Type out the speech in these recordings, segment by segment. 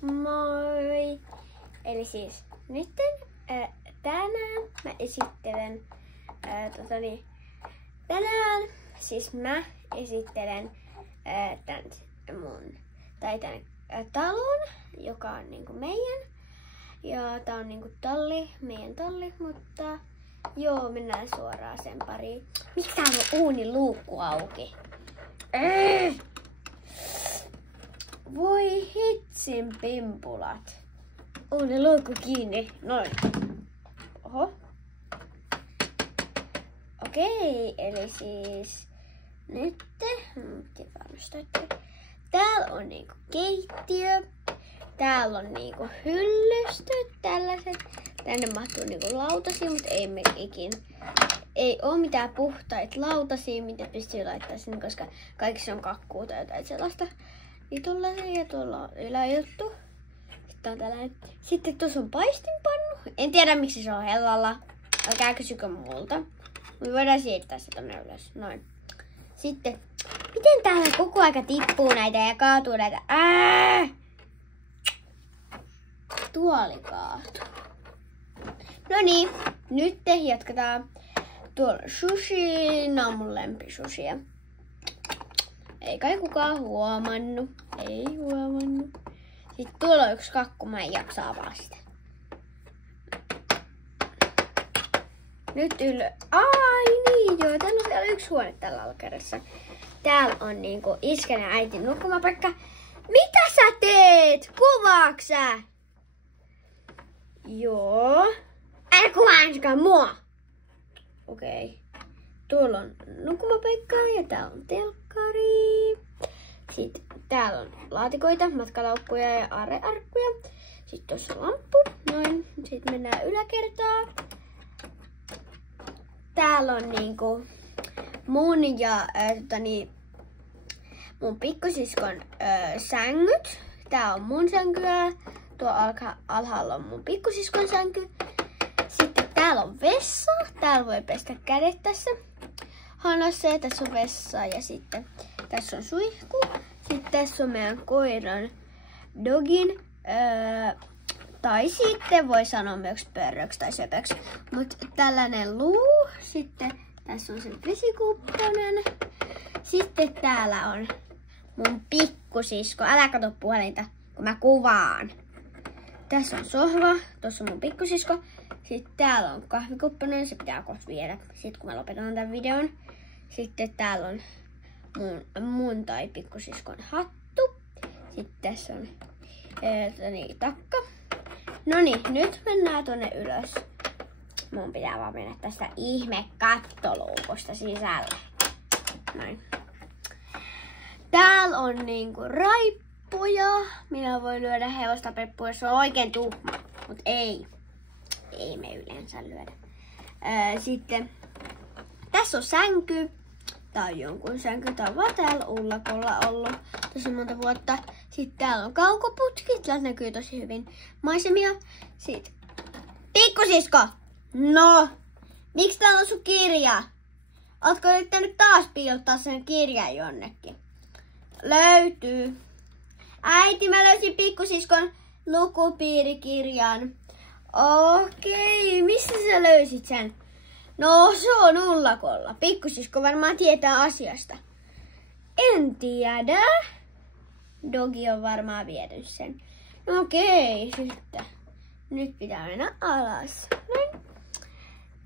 Moi! Eli siis nytten tänään mä esittelen tänään siis mä esittelen tän talon, joka on niinku meidän. Ja tää on niinku meidän talli, mutta joo, mennään suoraan sen pariin. Miksi täällä on uunin luukku auki? Voi hitsin pimpulat. Uunin luukku kiinni. Noin. Oho. Okei, eli siis nyt täällä on niinku keittiö. Täällä on niinku hyllystyt, tällaiset. Tänne mahtuu niinku lautasia, mutta ei oo mitään puhtaita lautasia, mitä pystyy laittamaan sinne, koska kaikissa on kakkuu tai jotain sellaista. Niin tuollaisia ja tuolla on yläjuttu. Sitten on tällainen. Sitten tuossa on paistinpannu. En tiedä miksi se on hellalla. Älkää kysykö multa. Me voidaan siirtää se tonne ylös. Noin. Sitten, miten täällä koko aika tippuu näitä ja kaatuu näitä? Tuoli kaatuu. No niin, nyt jatketaan. Tuolla on sushi. Nää on mun lempisushia. Ei kai kukaan huomannut. Ei huomannut. Sitten tuolla on yksi kakku, mä en jaksa avaa sitä. Nyt ai niin joo, täällä on vielä yksi huone tällä alkerassa. Täällä on niinku iskän ja äitin nukkumapaikka. Mitä sä teet? Kuvaaks sä? Joo. Älä kuvaa ensikään mua! Okei. Tuolla on nukkumapaikka ja täällä on telkkari. Sitten täällä on laatikoita, matkalaukkuja ja aarrearkkuja. Sitten tuossa on lamppu. Noin. Sitten mennään yläkertaan. Täällä on niinku mun ja mun pikkusiskon sängyt. Tää on mun sänkyä. Tuo alhaalla on mun pikkusiskon sänky. Sitten täällä on vessa. Täällä voi pestä kädet tässä hanassa ja tässä on vessa ja sitten tässä on suihku. Sitten tässä on meidän koiran dogin. Tai sitten voi sanoa myös pörröksi tai söpöksi. Mutta tällainen luu. Sitten tässä on se vesikupponen. Sitten täällä on mun pikkusisko. Älä kato puhelinta, kun mä kuvaan. Tässä on sohva. Tuossa on mun pikkusisko. Sitten täällä on kahvikupponen. Se pitää kohta viedä. Sitten kun mä lopetan tämän videon. Sitten täällä on mun tai pikkusiskon hattu. Sitten tässä on takka. No niin, nyt mennään tonne ylös. Mun pitää vaan mennä tästä ihme kattoluukosta sisälle. Näin. Täällä on niinku raippuja. Minä voin lyödä hevostapeppuja, jos on oikein tuhma. Mut ei. Ei me yleensä lyödä. Sitten tässä on sänky. Tää on jonkun sänky. Tää on vaan täällä ullakolla ollut tosi monta vuotta. Sitten täällä on kaukoputki. Täällä näkyy tosi hyvin maisemia. Sitten pikkusisko! No! Miksi täällä on sun kirja? Ootko yrittänyt taas piilottaa sen kirjan jonnekin? Löytyy. Äiti, mä löysin pikkusiskon lukupiirikirjan. Okei, missä sä löysit sen? No, se on ullakolla. Pikkusisko varmaan tietää asiasta. En tiedä. Dogi on varmaan vienyt sen. No okei, sitten. Nyt pitää mennä alas.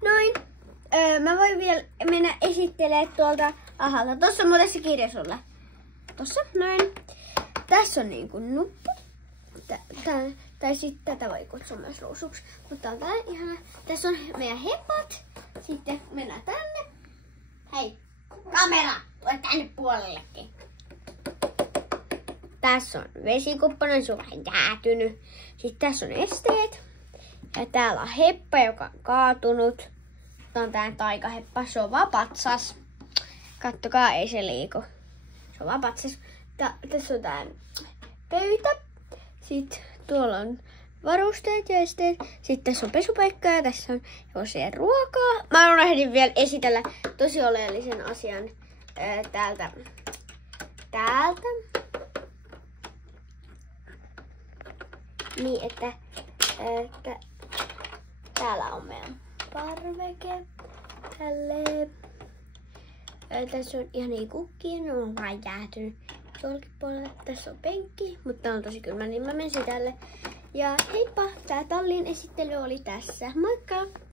Noin. Mä voin vielä mennä esittelemään tuolta alhaalta. Tossa on muuten se kirja sulle. Tossa, noin. Tässä on niinku nuppu. Tai sitten tätä voi kutsua myös ruusuksi. Mutta on tää ihana. Tässä on meidän hepat. Sitten mennään tänne. Hei, kamera! Tule tänne puolellekin. Tässä on vesikupponen, se on vähän jäätynyt. Sitten tässä on esteet. Ja täällä on heppa, joka on kaatunut. Tämä on tää taikaheppa, se on vaan patsas. Kattokaa, ei se liiku. Se on vaan patsas. Tässä on tää pöytä. Sitten tuolla on varusteet ja esteet. Sitten tässä on pesupaikka ja tässä on osia ruokaa. Mä unohdin vielä esitellä tosi oleellisen asian täältä. Niin, että täällä on meidän parveke. Tälleen. Tässä on ihan niin kukkia, ne on vain jäätynyt tuollakin puolella. Tässä on penkki, mutta on tosi kylmä, niin mä menen sisälle. Ja heippa, tää tallin esittely oli tässä. Moikka!